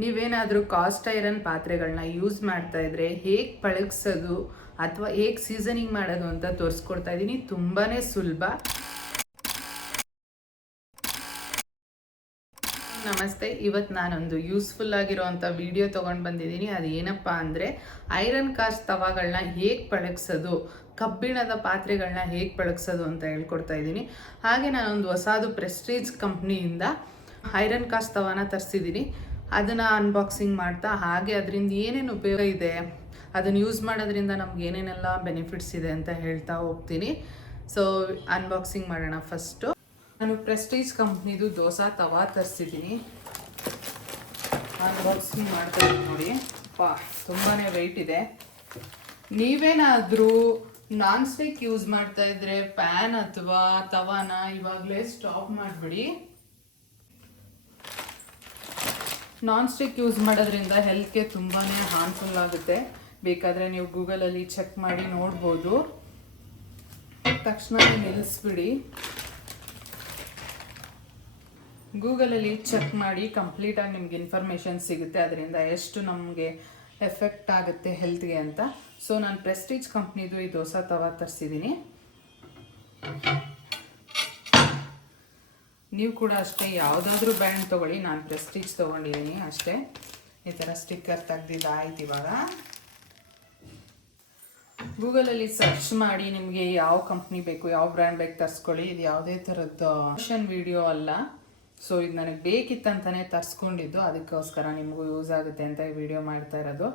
ನೀವೇನಾದರೂ cost iron ಪಾತ್ರೆಗಳನ್ನ use ಮಾಡ್ತಾ ಇದ್ರೆ ಹೇಗೆ ಪಳಗಿಸೋದು ಅಥವಾ ಹೇಗೆ ಸೀಸನಿಂಗ್ ಮಾಡೋದು ಅಂತ ತೋರಿಸ್ಕೊಡ್ತಾ ಇದ್ದೀನಿ. ತುಂಬಾ ಸುಲಭ. ನಮಸ್ತೆ. ಇವತ್ತು ನಾನೊಂದು ಯೂಸ್ಫುಲ್ ಆಗಿರೋವಂಥ ವಿಡಿಯೋ ತೊಗೊಂಡು ಬಂದಿದ್ದೀನಿ. ಅದು ಏನಪ್ಪ ಅಂದರೆ ಐರನ್ ಕಾಸ್ಟ್ ತವಾಗಳನ್ನ ಹೇಗೆ ಪಳಗಿಸೋದು, ಕಬ್ಬಿಣದ ಪಾತ್ರೆಗಳನ್ನ ಹೇಗೆ ಪಳಗಿಸೋದು ಅಂತ ಹೇಳ್ಕೊಡ್ತಾ ಇದ್ದೀನಿ. ಹಾಗೆ ನಾನೊಂದು ಹೊಸದು ಪ್ರೆಸ್ಟೀಜ್ ಕಂಪ್ನಿಯಿಂದ ಐರನ್ ಕಾಸ್ಟ್ ತವಾನ ತರಿಸಿದ್ದೀನಿ. ಅದನ್ನು ಅನ್ಬಾಕ್ಸಿಂಗ್ ಮಾಡ್ತಾ ಹಾಗೆ ಅದರಿಂದ ಏನೇನು ಉಪಯೋಗ ಇದೆ, ಅದನ್ನು ಯೂಸ್ ಮಾಡೋದ್ರಿಂದ ನಮ್ಗೆ ಏನೇನೆಲ್ಲ ಬೆನಿಫಿಟ್ಸ್ ಇದೆ ಅಂತ ಹೇಳ್ತಾ ಹೋಗ್ತೀನಿ. ಸೊ ಅನ್ಬಾಕ್ಸಿಂಗ್ ಮಾಡೋಣ. ಫಸ್ಟು ನಾನು ಪ್ರೆಸ್ಟೀಜ್ ಕಂಪ್ನಿದು ದೋಸೆ ತವಾ ತರಿಸಿದ್ದೀನಿ. ಅನ್ಬಾಕ್ಸಿಂಗ್ ಮಾಡ್ತಾ ಇದ್ದೀನಿ ನೋಡಿ. ತುಂಬಾ ವೆಯ್ಟ್ ಇದೆ. ನೀವೇನಾದರೂ ನಾನ್ ಸ್ಟಿಕ್ ಯೂಸ್ ಮಾಡ್ತಾ ಇದ್ರೆ ಪ್ಯಾನ್ ಅಥವಾ ತವಾನ ಇವಾಗಲೇ ಸ್ಟಾಪ್ ಮಾಡಿಬಿಡಿ. ನಾನ್ ಸ್ಟಿಕ್ ಯೂಸ್ ಮಾಡೋದ್ರಿಂದ ಹೆಲ್ತ್ಗೆ ತುಂಬಾ ಹಾರ್ಮ್ಫುಲ್ ಆಗುತ್ತೆ. ಬೇಕಾದರೆ ನೀವು ಗೂಗಲಲ್ಲಿ ಚೆಕ್ ಮಾಡಿ ನೋಡ್ಬೋದು. ತಕ್ಷಣ ನಿಲ್ಲಿಸ್ಬಿಡಿ. ಗೂಗಲಲ್ಲಿ ಚೆಕ್ ಮಾಡಿ ಕಂಪ್ಲೀಟಾಗಿ ನಿಮ್ಗೆ ಇನ್ಫಾರ್ಮೇಷನ್ ಸಿಗುತ್ತೆ, ಅದರಿಂದ ಎಷ್ಟು ನಮಗೆ ಎಫೆಕ್ಟ್ ಆಗುತ್ತೆ ಹೆಲ್ತ್ಗೆ ಅಂತ. ಸೊ ನಾನು ಪ್ರೆಸ್ಟೀಜ್ ಕಂಪ್ನಿದು ಈ ದೋಸೆ ತವಾ ತರಿಸಿದ್ದೀನಿ. ನೀವು ಕೂಡ ಅಷ್ಟೇ ಯಾವುದಾದ್ರೂ ಬ್ರ್ಯಾಂಡ್ ತೊಗೊಳ್ಳಿ. ನಾನು ಪ್ರೆಸ್ಟೀಜ್ ತೊಗೊಂಡಿದ್ದೀನಿ ಅಷ್ಟೇ. ಈ ಥರ ಸ್ಟಿಕ್ಕರ್ ತೆಗ್ದಿದ್ದಾಯ್ತು. ಇವಾಗ ಗೂಗಲಲ್ಲಿ ಸರ್ಚ್ ಮಾಡಿ ನಿಮಗೆ ಯಾವ ಕಂಪ್ನಿ ಬೇಕು, ಯಾವ ಬ್ರ್ಯಾಂಡ್ ಬೇಕು ತರಿಸ್ಕೊಳ್ಳಿ. ಇದು ಯಾವುದೇ ಥರದ್ದು ಪ್ರಮೋಷನ್ ವಿಡಿಯೋ ಅಲ್ಲ. ಸೊ ಇದು ನನಗೆ ಬೇಕಿತ್ತಂತಲೇ ತರಿಸ್ಕೊಂಡಿದ್ದು, ಅದಕ್ಕೋಸ್ಕರ ನಿಮಗೂ ಯೂಸ್ ಆಗುತ್ತೆ ಅಂತ ಈ ವಿಡಿಯೋ ಮಾಡ್ತಾ ಇರೋದು.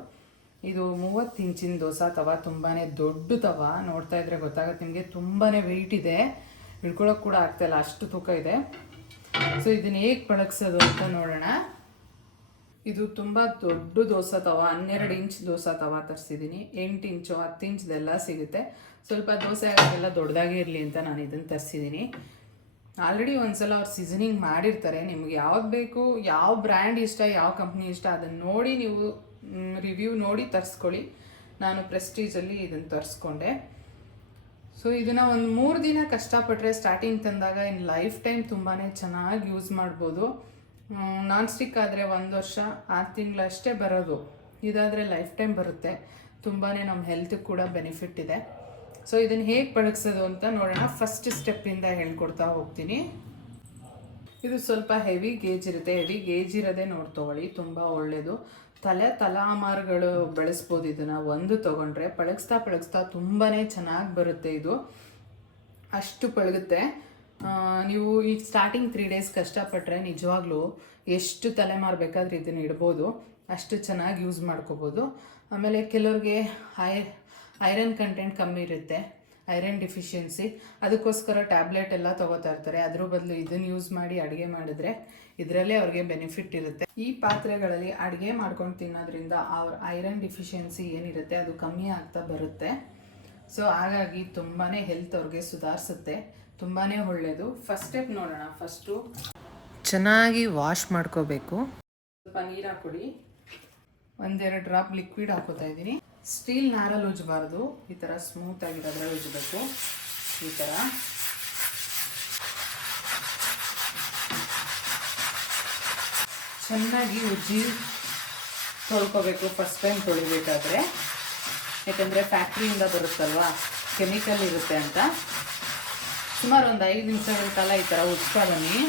ಇದು 30 ಇಂಚಿನ ದೋಸೆ ತವಾ, ತುಂಬಾ ದೊಡ್ಡ ತವಾ. ನೋಡ್ತಾ ಇದ್ರೆ ಗೊತ್ತಾಗುತ್ತೆ ನಿಮಗೆ. ತುಂಬಾ ವೆಯ್ಟ್ ಇದೆ, ಹಿಡ್ಕೊಳ್ಳೋಕೆ ಕೂಡ ಆಗ್ತಾಯಿಲ್ಲ, ಅಷ್ಟು ತೂಕ ಇದೆ. ಸೊ ಇದನ್ನು ಹೇಗೆ ಪಳಗಿಸೋದು ಅಂತ ನೋಡೋಣ. ಇದು ತುಂಬ ದೊಡ್ಡ ದೋಸೆ ತವಾ, 12 ಇಂಚ್ ದೋಸೆ ತವಾ ತರಿಸಿದ್ದೀನಿ. 8 ಇಂಚು 10 ಇಂಚ್ದೆಲ್ಲ ಸಿಗುತ್ತೆ. ಸ್ವಲ್ಪ ದೋಸೆ ಆಗೋದೆಲ್ಲ ದೊಡ್ಡದಾಗೇ ಇರಲಿ ಅಂತ ನಾನು ಇದನ್ನು ತರಿಸಿದ್ದೀನಿ. ಆಲ್ರೆಡಿ ಒಂದ್ಸಲ ಅವ್ರು ಸೀಸನಿಂಗ್ ಮಾಡಿರ್ತಾರೆ. ನಿಮ್ಗೆ ಯಾವ್ದು ಬೇಕು, ಯಾವ ಬ್ರ್ಯಾಂಡ್ ಇಷ್ಟ, ಯಾವ ಕಂಪ್ನಿ ಇಷ್ಟ ಅದನ್ನು ನೋಡಿ ನೀವು ರಿವ್ಯೂ ನೋಡಿ ತರಿಸ್ಕೊಳ್ಳಿ. ನಾನು ಪ್ರೆಸ್ಟೀಜಲ್ಲಿ ಇದನ್ನು ತರಿಸ್ಕೊಂಡೆ. ಸೊ ಇದನ್ನು ಒಂದು 3 ದಿನ ಕಷ್ಟಪಟ್ಟರೆ ಸ್ಟಾರ್ಟಿಂಗ್ ತಂದಾಗ ಇನ್ನು ಲೈಫ್ ಟೈಮ್ ತುಂಬಾ ಚೆನ್ನಾಗಿ ಯೂಸ್ ಮಾಡ್ಬೋದು. ನಾನ್ ಸ್ಟಿಕ್ ಆದರೆ 1 ವರ್ಷ 6 ತಿಂಗಳಷ್ಟೇ ಬರೋದು. ಇದಾದರೆ ಲೈಫ್ ಟೈಮ್ ಬರುತ್ತೆ. ತುಂಬಾ ನಮ್ಮ ಹೆಲ್ತ್ಗೆ ಕೂಡ ಬೆನಿಫಿಟ್ ಇದೆ. ಸೊ ಇದನ್ನು ಹೇಗೆ ಪಳಗಿಸೋದು ಅಂತ ನೋಡೋಣ. ಫಸ್ಟ್ ಸ್ಟೆಪ್ಪಿಂದ ಹೇಳ್ಕೊಡ್ತಾ ಹೋಗ್ತೀನಿ. ಇದು ಸ್ವಲ್ಪ ಹೆವಿ ಗೇಜ್ ಇರುತ್ತೆ. ಹೆವಿ ಗೇಜ್ ಇರೋದೇ ನೋಡಿ ತೊಗೊಳ್ಳಿ, ತುಂಬ ಒಳ್ಳೆಯದು. ತಲಾಮಾರುಗಳು ಬೆಳೆಸ್ಬೋದು. ಇದನ್ನು ಒಂದು ತೊಗೊಂಡ್ರೆ ಪಳಗಿಸ್ತಾ ತುಂಬಾ ಚೆನ್ನಾಗಿ ಬರುತ್ತೆ. ಇದು ಅಷ್ಟು ಪಳಗುತ್ತೆ. ನೀವು ಈಗ ಸ್ಟಾರ್ಟಿಂಗ್ 3 ಡೇಸ್ ಕಷ್ಟಪಟ್ಟರೆ ನಿಜವಾಗ್ಲೂ ಎಷ್ಟು ತಲೆಮಾರು ಬೇಕಾದ್ರೆ ಇದನ್ನು ಇಡ್ಬೋದು. ಅಷ್ಟು ಚೆನ್ನಾಗಿ ಯೂಸ್ ಮಾಡ್ಕೋಬೋದು. ಆಮೇಲೆ ಕೆಲವ್ರಿಗೆ ಐರನ್ ಕಂಟೆಂಟ್ ಕಮ್ಮಿ ಇರುತ್ತೆ, ಐರನ್ ಡಿಫಿಷಿಯನ್ಸಿ, ಅದಕ್ಕೋಸ್ಕರ ಟ್ಯಾಬ್ಲೆಟ್ ಎಲ್ಲ ತೊಗೋತಾ ಇರ್ತಾರೆ. ಅದ್ರ ಬದಲು ಇದನ್ನು ಯೂಸ್ ಮಾಡಿ ಅಡುಗೆ ಮಾಡಿದ್ರೆ ಇದರಲ್ಲೇ ಅವ್ರಿಗೆ ಬೆನಿಫಿಟ್ ಇರುತ್ತೆ. ಈ ಪಾತ್ರೆಗಳಲ್ಲಿ ಅಡುಗೆ ಮಾಡ್ಕೊಂಡು ತಿನ್ನೋದ್ರಿಂದ ಅವ್ರ ಐರನ್ ಡಿಫಿಷಿಯನ್ಸಿ ಏನಿರುತ್ತೆ ಅದು ಕಮ್ಮಿ ಆಗ್ತಾ ಬರುತ್ತೆ. ಸೊ ಹಾಗಾಗಿ ತುಂಬಾ ಹೆಲ್ತ್ ಅವ್ರಿಗೆ ಸುಧಾರಿಸುತ್ತೆ, ತುಂಬಾ ಒಳ್ಳೆಯದು. ಫಸ್ಟ್ ಸ್ಟೆಪ್ ನೋಡೋಣ. ಫಸ್ಟು ಚೆನ್ನಾಗಿ ವಾಶ್ ಮಾಡ್ಕೋಬೇಕು. ಸ್ವಲ್ಪ ನೀರು ಹಾಕ್ಕೊಡಿ. 1-2 ಡ್ರಾಪ್ ಲಿಕ್ವಿಡ್ ಹಾಕೋತಾ ಇದ್ದೀನಿ. ಸ್ಟೀಲ್ ನಾರಲ್ಲಿ ಉಜ್ಜಬಾರ್ದು, ಈ ಥರ ಸ್ಮೂತ್ ಆಗಿರೋದ್ರಲ್ಲಿ ಉಜ್ಜಬೇಕು. ಈ ಥರ ಚೆನ್ನಾಗಿ ಉಜ್ಜಿ ತೊಳ್ಕೊಬೇಕು ಫಸ್ಟ್ ಟೈಮ್ ತೊಳಿಬೇಕಾದ್ರೆ. ಯಾಕಂದರೆ ಫ್ಯಾಕ್ಟ್ರಿಯಿಂದ ಬರುತ್ತಲ್ವ, ಕೆಮಿಕಲ್ ಇರುತ್ತೆ ಅಂತ. ಸುಮಾರು ಒಂದು 5 ನಿಮಿಷಗಳ ಕಾಲ ಈ ಥರ ಉಜ್ತಾ ಬನ್ನಿ.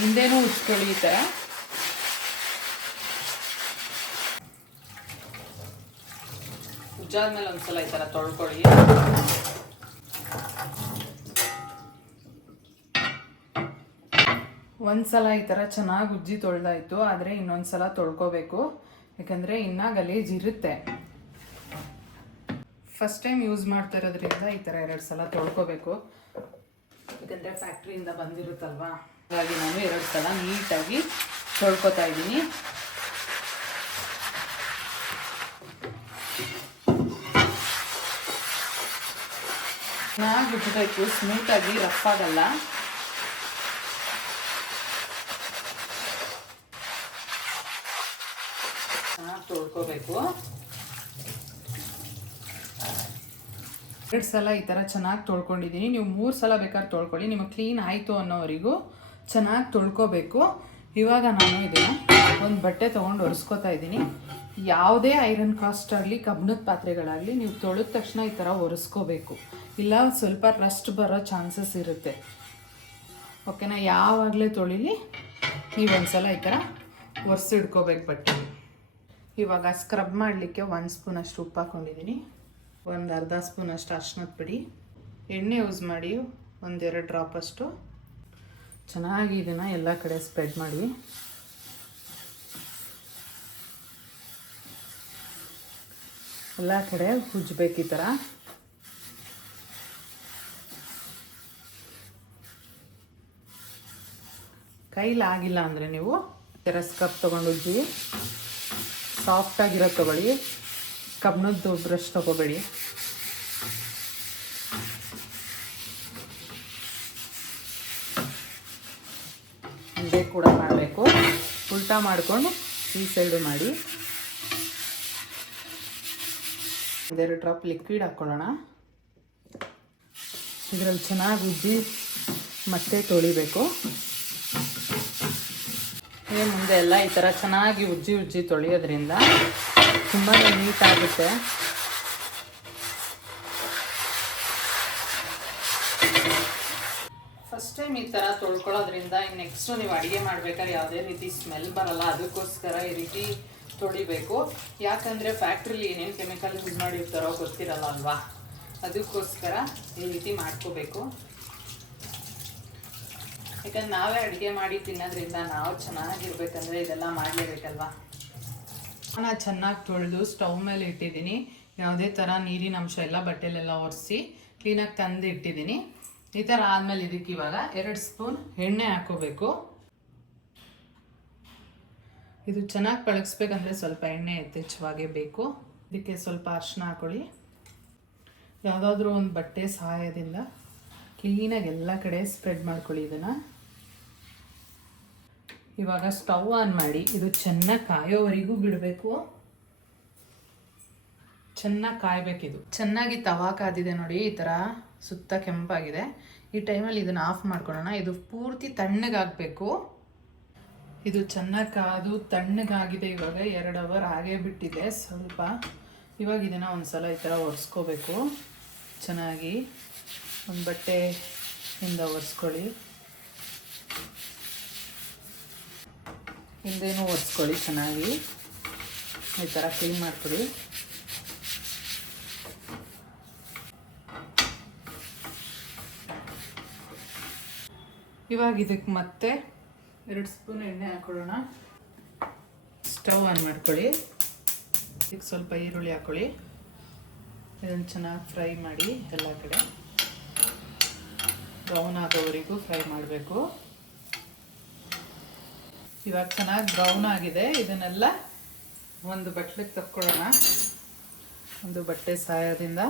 ಹಿಂದೆನೂ ಉಜ್ಕೊಳ್ಳಿ. ಈ ಥರ ಉಜ್ಜಾದ್ಮೇಲೆ ಒಂದ್ಸಲ ಈ ಥರ ತೊಳ್ಕೊಳ್ಳಿ. ಒಂದ್ಸಲ ಈ ಥರ ಚೆನ್ನಾಗಿ ಉಜ್ಜಿ ತೊಳೆದಾಯಿತು. ಆದರೆ ಇನ್ನೊಂದ್ಸಲ ತೊಳ್ಕೊಬೇಕು, ಯಾಕಂದರೆ ಇನ್ನೂ ಗಲೀಜು ಇರುತ್ತೆ. ಫಸ್ಟ್ ಟೈಮ್ ಯೂಸ್ ಮಾಡ್ತಾ ಇರೋದ್ರಿಂದ ಈ ಥರ 2 ಸಲ ತೊಳ್ಕೊಬೇಕು. ಯಾಕಂದರೆ ಫ್ಯಾಕ್ಟ್ರಿಯಿಂದ ಬಂದಿರುತ್ತಲ್ವ, ಹಾಗಾಗಿ ನಾನು 2 ಸಲ ನೀಟಾಗಿ ತೊಳ್ಕೊತಾ ಇದ್ದೀನಿ. ಚೆನ್ನಾಗಿ ಉಜ್ಜಬೇಕು, ಸ್ಮೂತಾಗಿ, ರಫ್ ಆಗಲ್ಲ. ಚೆನ್ನಾಗಿ ತೊಳ್ಕೊಬೇಕು. 2 ಸಲ ಈ ಥರ ಚೆನ್ನಾಗಿ ತೊಳ್ಕೊಂಡಿದ್ದೀನಿ. ನೀವು 3 ಸಲ ಬೇಕಾದ್ರೆ ತೊಳ್ಕೊಳ್ಳಿ. ನಿಮಗೆ ಕ್ಲೀನ್ ಆಯಿತು ಅನ್ನೋವರೆಗೂ ಚೆನ್ನಾಗಿ ತೊಳ್ಕೊಬೇಕು. ಇವಾಗ ನಾನು ಇದನ್ನು ಒಂದು ಬಟ್ಟೆ ತೊಗೊಂಡು ಒರೆಸ್ಕೊತಾ ಇದ್ದೀನಿ. ಯಾವುದೇ ಐರನ್ ಕಾಸ್ಟ್ ಆಗಲಿ ಕಬ್ಬಿಣದ ಪಾತ್ರೆಗಳಾಗಲಿ ನೀವು ತೊಳೆದ ತಕ್ಷಣ ಈ ಥರ ಒರೆಸ್ಕೋಬೇಕು, ಇಲ್ಲ ಸ್ವಲ್ಪ ರಸ್ಟ್ ಬರೋ ಚಾನ್ಸಸ್ ಇರುತ್ತೆ. ಓಕೆನಾ? ಯಾವಾಗಲೇ ತೊಳಿಲಿ ನೀವು ಒಂದ್ಸಲ ಈ ಥರ ಒರೆಸಿಡ್ಕೋಬೇಕು ಬಟ್ಟೆ. ಇವಾಗ ಸ್ಕ್ರಬ್ ಮಾಡಲಿಕ್ಕೆ 1 ಸ್ಪೂನ್ ಅಷ್ಟು ಉಪ್ಪು ಹಾಕ್ಕೊಂಡಿದ್ದೀನಿ, ಒಂದು ಅರ್ಧ ಸ್ಪೂನ್ ಅಷ್ಟು ಅರಿಶಿಣದ ಪುಡಿ, ಎಣ್ಣೆ ಯೂಸ್ ಮಾಡಿ 1-2 ಡ್ರಾಪ್ ಅಷ್ಟು. ಚೆನ್ನಾಗಿ ಇದನ್ನು ಎಲ್ಲ ಕಡೆ ಸ್ಪ್ರೆಡ್ ಮಾಡಿ. ಎಲ್ಲ ಕಡೆ ಉಜ್ಜಬೇಕು ಈ ಥರ. ಕೈಲಾಗಿಲ್ಲ ಅಂದರೆ ನೀವು ಈ ಥರ ಸ್ಕ್ರಬ್ ತೊಗೊಂಡು ಉಜ್ಜಿ. ಸಾಫ್ಟಾಗಿರೋದು ತೊಗೊಳ್ಳಿ, ಕಬ್ಬಿಣದ್ದು ಬ್ರಷ್ ತೊಗೋಬೇಡಿ. ಇದೇ ಕೂಡ ಮಾಡಬೇಕು. ಉಲ್ಟಾ ಮಾಡಿಕೊಂಡು ಈ ಸೈಡು ಮಾಡಿ. 1-2 ಡ್ರಾಪ್ ಲಿಕ್ವಿಡ್ ಹಾಕ್ಕೊಳ್ಳೋಣ. ಇದರಲ್ಲಿ ಚೆನ್ನಾಗಿ ಉಜ್ಜಿ ಮತ್ತೆ ತೊಳಿಬೇಕು. ಮುಂದೆ ಎಲ್ಲ ಈ ಥರ ಚೆನ್ನಾಗಿ ಉಜ್ಜಿ ತೊಳೆಯೋದ್ರಿಂದ ತುಂಬಾ ನೀಟಾಗುತ್ತೆ. ಫಸ್ಟ್ ಟೈಮ್ ಈ ಥರ ತೊಳ್ಕೊಳ್ಳೋದ್ರಿಂದ ಇನ್ನು ನೆಕ್ಸ್ಟು ನೀವು ಅಡುಗೆ ಮಾಡ್ಬೇಕಾದ್ರೆ ಯಾವುದೇ ರೀತಿ ಸ್ಮೆಲ್ ಬರಲ್ಲ. ಅದಕ್ಕೋಸ್ಕರ ಈ ರೀತಿ ತೊಳಿಬೇಕು. ಯಾಕಂದರೆ ಫ್ಯಾಕ್ಟ್ರಿಲಿ ಏನೇನು ಕೆಮಿಕಲ್ ಯೂಸ್ ಮಾಡಿರ್ತಾರೋ ಗೊತ್ತಿರಲ್ಲ ಅಲ್ವಾ, ಅದಕ್ಕೋಸ್ಕರ ಈ ರೀತಿ ಮಾಡ್ಕೋಬೇಕು. ಯಾಕಂದ್ರೆ ನಾವೇ ಅಡುಗೆ ಮಾಡಿ ತಿನ್ನೋದ್ರಿಂದ ನಾವು ಚೆನ್ನಾಗಿರ್ಬೇಕಂದ್ರೆ ಇದೆಲ್ಲ ಮಾಡಲೇಬೇಕಲ್ವಾ. ನಾನು ಚೆನ್ನಾಗಿ ತೊಳೆದು ಸ್ಟವ್ ಮೇಲೆ ಇಟ್ಟಿದ್ದೀನಿ. ಯಾವುದೇ ಥರ ನೀರಿನ ಅಂಶ ಎಲ್ಲ ಬಟ್ಟೆಲೆಲ್ಲ ಒರೆಸಿ ಕ್ಲೀನಾಗಿ ತಂದು ಇಟ್ಟಿದ್ದೀನಿ. ಈ ಥರ ಆದಮೇಲೆ ಇದಕ್ಕೆ ಇವಾಗ 2 ಸ್ಪೂನ್ ಎಣ್ಣೆ ಹಾಕೋಬೇಕು. ಇದು ಚೆನ್ನಾಗಿ ಪಳಗಿಸ್ಬೇಕಂದ್ರೆ ಸ್ವಲ್ಪ ಎಣ್ಣೆ ಯಥೇಚ್ಛವಾಗೇ ಬೇಕು. ಇದಕ್ಕೆ ಸ್ವಲ್ಪ ಅರಿಶಿನ ಹಾಕೊಳ್ಳಿ. ಯಾವುದಾದ್ರೂ ಒಂದು ಬಟ್ಟೆ ಸಹಾಯದಿಂದ ಕ್ಲೀನಾಗಿ ಎಲ್ಲ ಕಡೆ ಸ್ಪ್ರೆಡ್ ಮಾಡ್ಕೊಳ್ಳಿ ಇದನ್ನು. ಇವಾಗ ಸ್ಟವ್ ಆನ್ ಮಾಡಿ ಇದು ಚೆನ್ನಾಗಿ ಕಾಯೋವರೆಗೂ ಬಿಡಬೇಕು. ಚೆನ್ನಾಗಿ ಕಾಯಬೇಕಿದು. ಚೆನ್ನಾಗಿ ತವಾ ಕಾದಿದೆ ನೋಡಿ, ಈ ಥರ ಸುತ್ತ ಕೆಂಪಾಗಿದೆ. ಈ ಟೈಮಲ್ಲಿ ಇದನ್ನು ಆಫ್ ಮಾಡ್ಕೊಳ್ಳೋಣ. ಇದು ಪೂರ್ತಿ ತಣ್ಣಗಾಗಬೇಕು. ಇದು ಚೆನ್ನಾಗಿ ಕಾದು ತಣ್ಣಗಾಗಿದೆ. ಇವಾಗ 2 ಅವರ್ ಹಾಗೇ ಬಿಟ್ಟಿದೆ ಸ್ವಲ್ಪ. ಇವಾಗ ಇದನ್ನು ಒಂದು ಸಲ ಈ ಥರ ಒರೆಸ್ಕೋಬೇಕು. ಚೆನ್ನಾಗಿ ಒಂದು ಬಟ್ಟೆಯಿಂದ ಒರೆಸ್ಕೊಳ್ಳಿ. ಹಿಂದೇನೂ ಒರೆಸ್ಕೊಳ್ಳಿ. ಚೆನ್ನಾಗಿ ಈ ಥರ ಕ್ಲೀನ್ ಮಾಡ್ಕೊಳ್ಳಿ. ಇವಾಗ ಇದಕ್ಕೆ ಮತ್ತೆ 2 ಸ್ಪೂನ್ ಎಣ್ಣೆ ಹಾಕೊಳ್ಳೋಣ. ಸ್ಟವ್ ಆನ್ ಮಾಡ್ಕೊಳ್ಳಿ. ಇದಕ್ಕೆ ಸ್ವಲ್ಪ ಈರುಳ್ಳಿ ಹಾಕೊಳ್ಳಿ. ಇದನ್ನು ಚೆನ್ನಾಗಿ ಫ್ರೈ ಮಾಡಿ. ಎಲ್ಲ ಕಡೆ ಬ್ರೌನ್ ಆಗೋವರೆಗೂ ಫ್ರೈ ಮಾಡಬೇಕು. ಇವಾಗ ಚೆನ್ನಾಗಿ ಬ್ರೌನ್ ಆಗಿದೆ. ಇದನ್ನೆಲ್ಲ ಒಂದು ಬಟ್ಲಿಗೆ ತಕ್ಕೊಳ್ಳೋಣ. ಒಂದು ಬಟ್ಟೆ ಸಹಾಯದಿಂದ.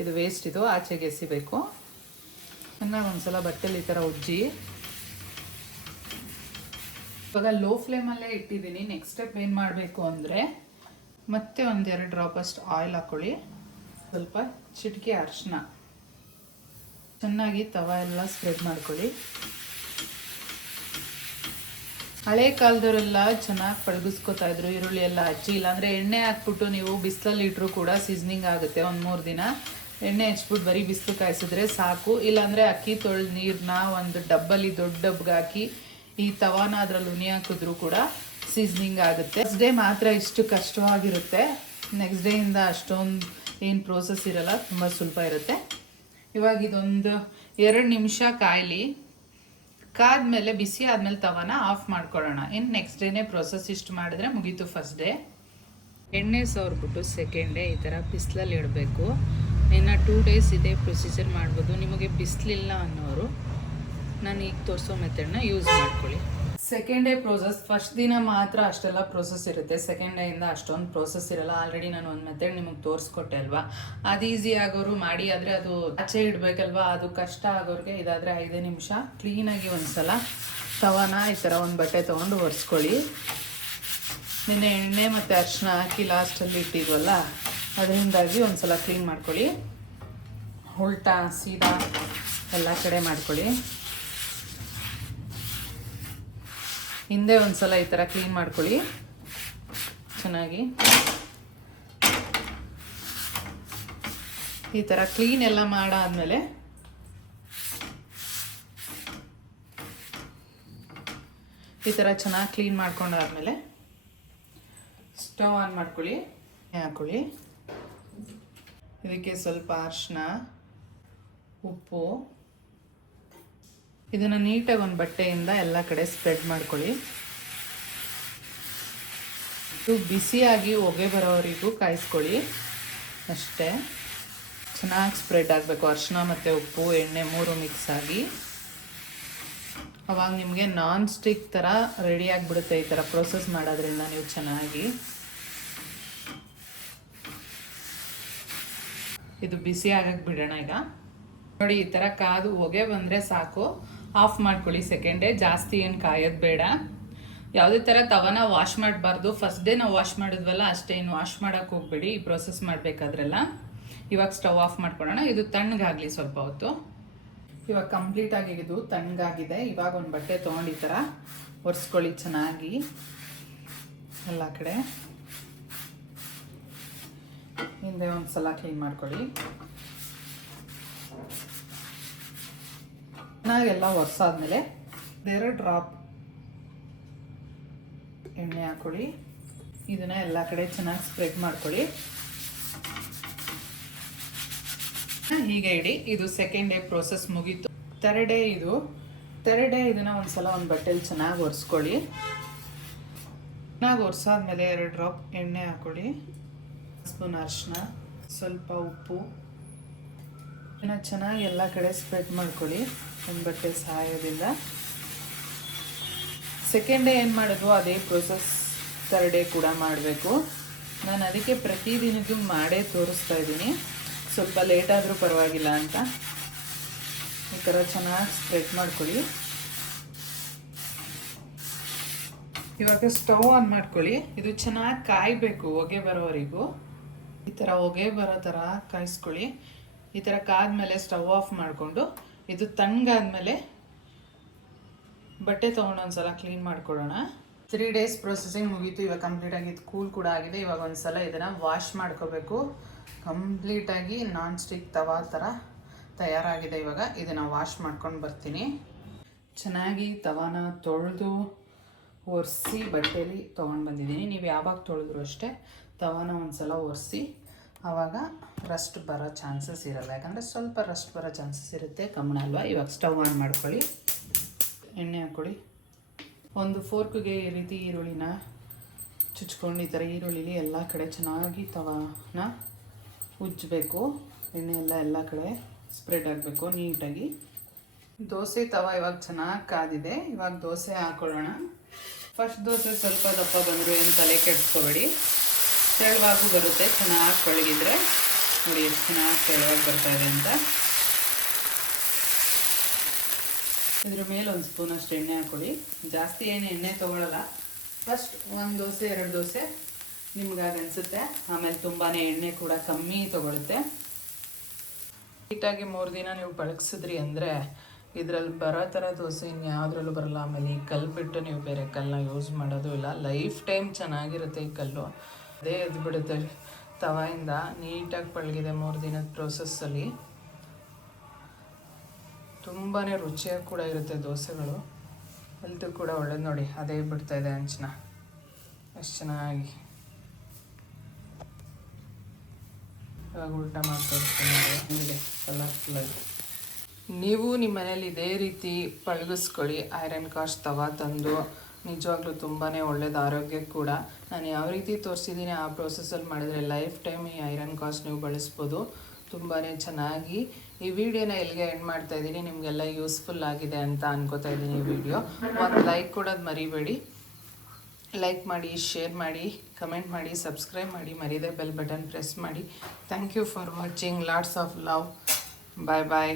ಇದು ವೇಸ್ಟ್, ಇದು ಆಚೆಗೆ ಎಸಿಬೇಕು. ಚೆನ್ನಾಗಿ ಒಂದ್ಸಲ ಬಟ್ಟೆಲಿ ಈ ಥರ ಉಜ್ಜಿ. ಇವಾಗ ಲೋ ಫ್ಲೇಮಲ್ಲೇ ಇಟ್ಟಿದ್ದೀನಿ. ನೆಕ್ಸ್ಟ್ ಸ್ಟೆಪ್ ಏನು ಮಾಡಬೇಕು ಅಂದರೆ ಮತ್ತೆ 1-2 ಡ್ರಾಪ್ ಅಷ್ಟು ಆಯಿಲ್ ಹಾಕ್ಕೊಳ್ಳಿ. ಸ್ವಲ್ಪ ಚಿಟಿಕೆ ಅರಿಶಿನ. ಚೆನ್ನಾಗಿ ತವಾ ಎಲ್ಲ ಸ್ಪ್ರೆಡ್ ಮಾಡ್ಕೊಳ್ಳಿ. ಹಳೆ ಕಾಲದವರೆಲ್ಲ ಚೆನ್ನಾಗಿ ಪಳಗಿಸ್ಕೊತಾ ಇದ್ರು ಈರುಳ್ಳಿ ಎಲ್ಲ ಹಚ್ಚಿ. ಇಲ್ಲಾಂದರೆ ಎಣ್ಣೆ ಹಾಕ್ಬಿಟ್ಟು ನೀವು ಬಿಸಿಲಲ್ಲಿ ಇಟ್ಟರು ಕೂಡ ಸೀಸ್ನಿಂಗ್ ಆಗುತ್ತೆ. 1-3 ದಿನ ಎಣ್ಣೆ ಹಚ್ಬಿಟ್ಟು ಬರೀ ಬಿಸಿಲು ಕಾಯಿಸಿದ್ರೆ ಸಾಕು. ಇಲ್ಲಾಂದರೆ ಅಕ್ಕಿ ತೊಳೆದು ನೀರನ್ನ ಒಂದು ಡಬ್ಬಲ್ಲಿ ದೊಡ್ಡ ಡಬ್ಗೆ ಹಾಕಿ ಈ ತವಾನ ಅದರಲ್ಲಿ ಉನಿ ಹಾಕಿದ್ರು ಕೂಡ ಸೀಸ್ನಿಂಗ್ ಆಗುತ್ತೆ. ನೆಕ್ಸ್ಟ್ ಡೇ ಮಾತ್ರ ಇಷ್ಟು ಕಷ್ಟವಾಗಿರುತ್ತೆ. ನೆಕ್ಸ್ಟ್ ಡೇಯಿಂದ ಅಷ್ಟೊಂದು ಏನು ಪ್ರೋಸೆಸ್ ಇರಲ್ಲ, ತುಂಬ ಸುಲಭ ಇರುತ್ತೆ. ಇವಾಗ ಇದೊಂದು 2 ನಿಮಿಷ ಕಾಯಲಿ. ಕಾದ್ಮೇಲೆ ಬಿಸಿ ಆದಮೇಲೆ ತವಾನ ಆಫ್ ಮಾಡ್ಕೊಳ್ಳೋಣ. ಇನ್ನು ನೆಕ್ಸ್ಟ್ ಡೇನೇ ಪ್ರೋಸೆಸ್ ಇಷ್ಟು ಮಾಡಿದ್ರೆ ಮುಗೀತು ಫಸ್ಟ್ ಡೇ. ಎಣ್ಣೆ ಸವರ್ಬಿಟ್ಟು ಸೆಕೆಂಡ್ ಡೇ ಈ ಥರ ಬಿಸಿಲಲ್ಲಿ ಇಡಬೇಕು. ಇನ್ನು 2 ಡೇಸ್ ಇದೇ ಪ್ರೊಸೀಜರ್ ಮಾಡ್ಬೋದು. ನಿಮಗೆ ಬಿಸಿಲಿಲ್ಲ ಅನ್ನೋರು ನಾನು ಈಗ ತೋರಿಸೋ ಮೆಥಡ್ನ ಯೂಸ್ ಮಾಡ್ಕೊಳ್ಳಿ. ಸೆಕೆಂಡ್ ಡೇ ಪ್ರೋಸೆಸ್ ಫಸ್ಟ್ ದಿನ ಮಾತ್ರ ಅಷ್ಟೆಲ್ಲ ಪ್ರೋಸೆಸ್ ಇರುತ್ತೆ. ಸೆಕೆಂಡ್ ಡೇಯಿಂದ ಅಷ್ಟೊಂದು ಪ್ರೋಸೆಸ್ ಇರಲ್ಲ. ಆಲ್ರೆಡಿ ನಾನು ಒಂದು ಮೆಥಡ್ ನಿಮಗೆ ತೋರಿಸ್ಕೊಟ್ಟೆ ಅಲ್ವಾ. ಅದು ಈಸಿ ಆಗೋರು ಮಾಡಿ, ಆದರೆ ಅದು ಆಚೆ ಇಡಬೇಕಲ್ವಾ, ಅದು ಕಷ್ಟ ಆಗೋರಿಗೆ ಇದಾದರೆ 5 ನಿಮಿಷ ಕ್ಲೀನಾಗಿ ಒಂದು ಸಲ ತವಾನ ಈ ಥರ ಒಂದು ಬಟ್ಟೆ ತೊಗೊಂಡು ಒರೆಸ್ಕೊಳ್ಳಿ. ನಿನ್ನೆ ಎಣ್ಣೆ ಮತ್ತು ಅರಿಶಿನ ಹಾಕಿ ಲಾಸ್ಟಲ್ಲಿ ಇಟ್ಟಿದ್ವಲ್ಲ, ಅದರಿಂದಾಗಿ ಒಂದು ಸಲ ಕ್ಲೀನ್ ಮಾಡ್ಕೊಳ್ಳಿ. ಉಲ್ಟಾ ಸೀದಾ ಎಲ್ಲ ಕಡೆ ಮಾಡ್ಕೊಳ್ಳಿ. ಹಿಂದೆ ಒಂದ್ಸಲ ಈ ಥರ ಕ್ಲೀನ್ ಮಾಡ್ಕೊಳ್ಳಿ ಚೆನ್ನಾಗಿ. ಈ ಥರ ಕ್ಲೀನ್ ಎಲ್ಲ ಮಾಡಾದ್ಮೇಲೆ ಈ ಥರ ಚೆನ್ನಾಗಿ ಕ್ಲೀನ್ ಮಾಡ್ಕೊಂಡಾದ್ಮೇಲೆ ಸ್ಟವ್ ಆನ್ ಮಾಡ್ಕೊಳ್ಳಿ. ಹಾಕೊಳ್ಳಿ. ಇದಕ್ಕೆ ಸ್ವಲ್ಪ ಅರಿಶಿನ, ಉಪ್ಪು, ಇದನ್ನು ನೀಟಾಗಿ ಒಂದು ಬಟ್ಟೆಯಿಂದ ಎಲ್ಲ ಕಡೆ ಸ್ಪ್ರೆಡ್ ಮಾಡ್ಕೊಳ್ಳಿ. ಇದು ಬಿಸಿಯಾಗಿ ಹೊಗೆ ಬರೋವರೆಗೂ ಕಾಯಿಸ್ಕೊಳ್ಳಿ ಅಷ್ಟೇ. ಚೆನ್ನಾಗಿ ಸ್ಪ್ರೆಡ್ ಆಗಬೇಕು. ಅರಿಶಿನ ಮತ್ತು ಉಪ್ಪು ಎಣ್ಣೆ 3 ಮಿಕ್ಸ್ ಆಗಿ. ಅವಾಗ ನಿಮಗೆ ನಾನ್ ಸ್ಟಿಕ್ ಥರ ರೆಡಿ ಆಗಿಬಿಡುತ್ತೆ ಈ ಥರ ಪ್ರೋಸೆಸ್ ಮಾಡೋದ್ರಿಂದ. ನೀವು ಚೆನ್ನಾಗಿ ಇದು ಬಿಸಿ ಆಗಕ್ಕೆ ಬಿಡೋಣ. ಈಗ ನೋಡಿ ಈ ಥರ ಕಾದು ಹೊಗೆ ಬಂದರೆ ಸಾಕು, ಆಫ್ ಮಾಡ್ಕೊಳ್ಳಿ. ಸೆಕೆಂಡ್ ಡೇ ಜಾಸ್ತಿ ಏನು ಕಾಯೋದು ಬೇಡ. ಯಾವುದೇ ಥರ ತವನ ವಾಶ್ ಮಾಡಬಾರ್ದು. ಫಸ್ಟ್ ಡೇ ನಾವು ವಾಶ್ ಮಾಡಿದ್ವಲ್ಲ ಅಷ್ಟೇ, ಇನ್ನು ವಾಶ್ ಮಾಡೋಕ್ಕೆ ಹೋಗ್ಬೇಡಿ ಈ ಪ್ರೋಸೆಸ್ ಮಾಡಬೇಕಾದ್ರೆಲ್ಲ. ಇವಾಗ ಸ್ಟವ್ ಆಫ್ ಮಾಡ್ಕೊಳ್ಳೋಣ. ಇದು ತಣ್ಣಗಾಗಲಿ ಸ್ವಲ್ಪ ಹೊತ್ತು. ಇವಾಗ ಕಂಪ್ಲೀಟಾಗಿ ಇದು ತಣ್ಣಗಾಗಿದೆ. ಇವಾಗ ಒಂದು ಬಟ್ಟೆ ತೊಗೊಂಡು ಈ ಥರ ಒರೆಸ್ಕೊಳ್ಳಿ ಚೆನ್ನಾಗಿ ಎಲ್ಲ ಕಡೆ. ಹಿಂದೆ ಒಂದು ಸಲ ಕ್ಲೀನ್ ಮಾಡ್ಕೊಳ್ಳಿ. ಚೆನ್ನಾಗೆಲ್ಲ ಒರೆಸಾದ್ಮೇಲೆ 2 ಡ್ರಾಪ್ ಎಣ್ಣೆ ಹಾಕೊಳ್ಳಿ. ಇದನ್ನ ಎಲ್ಲ ಕಡೆ ಚೆನ್ನಾಗಿ ಸ್ಪ್ರೆಡ್ ಮಾಡ್ಕೊಳ್ಳಿ. ಹೀಗೆ ಇಡಿ. ಇದು ಸೆಕೆಂಡ್ ಡೇ ಪ್ರೋಸೆಸ್ ಮುಗೀತು. ಥರ್ಡ್ ಡೇ ಇದನ್ನ ಒಂದ್ಸಲ ಒಂದು ಬಟ್ಟೆಲಿ ಚೆನ್ನಾಗಿ ಒರೆಸ್ಕೊಳ್ಳಿ. ಚೆನ್ನಾಗಿ ಒರೆಸಾದ್ಮೇಲೆ 2 ಡ್ರಾಪ್ ಎಣ್ಣೆ ಹಾಕೊಳ್ಳಿ, ಸ್ಪೂನ್ ಅರಿಶಿನ, ಸ್ವಲ್ಪ ಉಪ್ಪು, ಇದನ್ನ ಚೆನ್ನಾಗಿ ಎಲ್ಲ ಕಡೆ ಸ್ಪ್ರೆಡ್ ಮಾಡ್ಕೊಳ್ಳಿ ಒಂದು ಬಟ್ಟೆ ಸಹಾಯದಿಂದ. ಸೆಕೆಂಡ್ ಡೇ ಏನು ಮಾಡಿದ್ವೋ ಅದೇ ಪ್ರೋಸೆಸ್ ಥರ್ಡ್ ಡೇ ಕೂಡ ಮಾಡಬೇಕು. ನಾನು ಅದಕ್ಕೆ ಪ್ರತಿದಿನದ್ದು ಮಾಡೇ ತೋರಿಸ್ತಾ ಇದ್ದೀನಿ. ಸ್ವಲ್ಪ ಲೇಟ್ ಆದರೂ ಪರವಾಗಿಲ್ಲ ಅಂತ. ಈ ಥರ ಚೆನ್ನಾಗಿ ಸ್ಪ್ರೆಡ್ ಮಾಡ್ಕೊಳ್ಳಿ. ಇವಾಗ ಸ್ಟವ್ ಆನ್ ಮಾಡ್ಕೊಳ್ಳಿ. ಇದು ಚೆನ್ನಾಗಿ ಕಾಯಬೇಕು ಹೊಗೆ ಬರೋವರೆಗೂ. ಈ ಥರ ಹೊಗೆ ಬರೋ ಥರ ಕಾಯಿಸ್ಕೊಳ್ಳಿ. ಈ ಥರ ಕಾದ್ಮೇಲೆ ಸ್ಟವ್ ಆಫ್ ಮಾಡಿಕೊಂಡು ಇದು ತಣ್ಣಗಾದ್ಮೇಲೆ ಬಟ್ಟೆ ತೊಗೊಂಡು ಒಂದ್ಸಲ ಕ್ಲೀನ್ ಮಾಡ್ಕೊಳ್ಳೋಣ. 3 ಡೇಸ್ ಪ್ರೊಸೆಸಿಂಗ್ ಮುಗೀತು. ಇವಾಗ ಕಂಪ್ಲೀಟಾಗಿ ಇದು ಕೂಲ್ ಕೂಡ ಆಗಿದೆ. ಇವಾಗ ಒಂದ್ಸಲ ಇದನ್ನು ವಾಶ್ ಮಾಡ್ಕೋಬೇಕು. ಕಂಪ್ಲೀಟಾಗಿ ನಾನ್ ಸ್ಟಿಕ್ ತವಾ ಥರ ತಯಾರಾಗಿದೆ. ಇವಾಗ ಇದನ್ನು ವಾಶ್ ಮಾಡ್ಕೊಂಡು ಬರ್ತೀನಿ. ಚೆನ್ನಾಗಿ ತವಾನ ತೊಳೆದು ಒರೆಸಿ ಬಟ್ಟೆಯಲ್ಲಿ ತೊಗೊಂಡು ಬಂದಿದ್ದೀನಿ. ನೀವು ಯಾವಾಗ ತೊಳೆದ್ರು ಅಷ್ಟೇ ತವಾನ ಒಂದ್ಸಲ ಒರೆಸಿ. ಆವಾಗ ರಸ್ಟ್ ಬರೋ ಚಾನ್ಸಸ್ ಇರಲ್ಲ. ಯಾಕಂದರೆ ಸ್ವಲ್ಪ ರಸ್ಟ್ ಬರೋ ಚಾನ್ಸಸ್ ಇರುತ್ತೆ, ಕಮ್ಮಣ ಅಲ್ವಾ. ಇವಾಗ ಸ್ಟವ್ ಆನ್ ಮಾಡ್ಕೊಳ್ಳಿ. ಎಣ್ಣೆ ಹಾಕ್ಕೊಳ್ಳಿ. ಒಂದು ಫೋರ್ಕ್ಗೆ ಈ ರೀತಿ ಈರುಳ್ಳಿನ ಚುಚ್ಕೊಂಡು ಈ ಥರ ಈರುಳ್ಳಿಲಿ ಎಲ್ಲ ಕಡೆ ಚೆನ್ನಾಗಿ ತವಾನ ಉಜ್ಜಬೇಕು. ಎಣ್ಣೆ ಎಲ್ಲ ಕಡೆ ಸ್ಪ್ರೆಡ್ ಆಗಬೇಕು ನೀಟಾಗಿ. ದೋಸೆ ತವಾ ಇವಾಗ ಚೆನ್ನಾಗಿ ಕಾದಿದೆ. ಇವಾಗ ದೋಸೆ ಹಾಕ್ಕೊಳ್ಳೋಣ. ಫಸ್ಟ್ ದೋಸೆ ಸ್ವಲ್ಪ ದಪ್ಪ ಬಂದರೂ ಏನು ತಲೆ ಕೆಡಿಸ್ಕೋಬೇಡಿ, ತೆಳುವಾಗೂ ಬರುತ್ತೆ. ಚೆನ್ನಾಗಿ ಕಳಗಿದ್ರೆ ನೋಡಿ ಎಷ್ಟು ಚೆನ್ನಾಗಿ ತೆಳುವಾಗಿ ಬರ್ತಾಯಿದೆ ಅಂತ. ಇದ್ರ ಮೇಲೆ ಒಂದು ಸ್ಪೂನಷ್ಟು ಎಣ್ಣೆ ಹಾಕ್ಕೊಳ್ಳಿ. ಜಾಸ್ತಿ ಏನು ಎಣ್ಣೆ ತೊಗೊಳ್ಳಲ್ಲ. ಫಸ್ಟ್ 1 ದೋಸೆ 2 ದೋಸೆ ನಿಮ್ಗಾಗಿ ಅನಿಸುತ್ತೆ. ಆಮೇಲೆ ತುಂಬಾ ಎಣ್ಣೆ ಕೂಡ ಕಮ್ಮಿ ತೊಗೊಳುತ್ತೆ. ನೀಟಾಗಿ 3 ದಿನ ನೀವು ಬಳಸಿದ್ರಿ ಅಂದರೆ ಇದರಲ್ಲಿ ಬರೋ ಥರ ದೋಸೆ ಇನ್ಯಾವುದ್ರಲ್ಲೂ ಬರಲ್ಲ. ಆಮೇಲೆ ಈ ಕಲ್ಲು ಬಿಟ್ಟು ನೀವು ಬೇರೆ ಕಲ್ಲನ್ನ ಯೂಸ್ ಮಾಡೋದು ಇಲ್ಲ. ಲೈಫ್ ಟೈಮ್ ಚೆನ್ನಾಗಿರುತ್ತೆ ಈ ಕಲ್ಲು. ಅದೇ ಎದ್ದು ಬಿಡುತ್ತೆ ತವಾಯಿಂದ. ನೀಟಾಗಿ ಪಳಗಿದೆ 3 ದಿನದ ಪ್ರೋಸೆಸ್ಸಲ್ಲಿ. ತುಂಬಾ ರುಚಿಯಾಗಿ ಕೂಡ ಇರುತ್ತೆ ದೋಸೆಗಳು. ಹೆಲ್ತ್ ಕೂಡ ಒಳ್ಳೇದು. ನೋಡಿ ಅದೇ ಬಿಡ್ತಾಯಿದೆ ಹಂಚನ ಎಷ್ಟು ಚೆನ್ನಾಗಿ. ಇವಾಗ ಉಲ್ಟಾ ಮಾಡಿ ತೋರಿಸ್ತೀನಿ ನೋಡಿ ಕಲರ್ಫುಲ್ಲಾಗಿ. ನೀವು ನಿಮ್ಮ ಮನೇಲಿ ಇದೇ ರೀತಿ ಪಳಗಿಸ್ಕೊಳ್ಳಿ. ಐರನ್ ಕಾಸ್ಟ್ ತವಾ ತಂದು ನಿಜವಾಗ್ಲೂ ತುಂಬಾ ಒಳ್ಳೇದು ಆರೋಗ್ಯಕ್ಕೆ ಕೂಡ. ನಾನು ಯಾವ ರೀತಿ ತೋರಿಸಿದ್ದೀನಿ ಆ ಪ್ರೋಸೆಸ್ಸಲ್ಲಿ ಮಾಡಿದರೆ ಲೈಫ್ ಟೈಮ್ ಈ ಐರನ್ ಕಾಸ್ಟ್ ನೀವು ಬಳಸ್ಬೋದು. ತುಂಬಾ ಚೆನ್ನಾಗಿ ಈ ವಿಡಿಯೋನ ಎಲ್ಲಿಗೆ ಎಂಡ್ ಮಾಡ್ತಾ ಇದ್ದೀನಿ. ನಿಮಗೆಲ್ಲ ಯೂಸ್ಫುಲ್ ಆಗಿದೆ ಅಂತ ಅನ್ಕೋತಾ ಇದ್ದೀನಿ. ಈ ವಿಡಿಯೋ ಒಂದು ಲೈಕ್ ಕೊಡೋದು ಮರಿಬೇಡಿ. ಲೈಕ್ ಮಾಡಿ, ಶೇರ್ ಮಾಡಿ, ಕಮೆಂಟ್ ಮಾಡಿ, ಸಬ್ಸ್ಕ್ರೈಬ್ ಮಾಡಿ, ಮರೀದೆ ಬೆಲ್ ಬಟನ್ ಪ್ರೆಸ್ ಮಾಡಿ. Thank you for watching. Lots of love. Bye bye.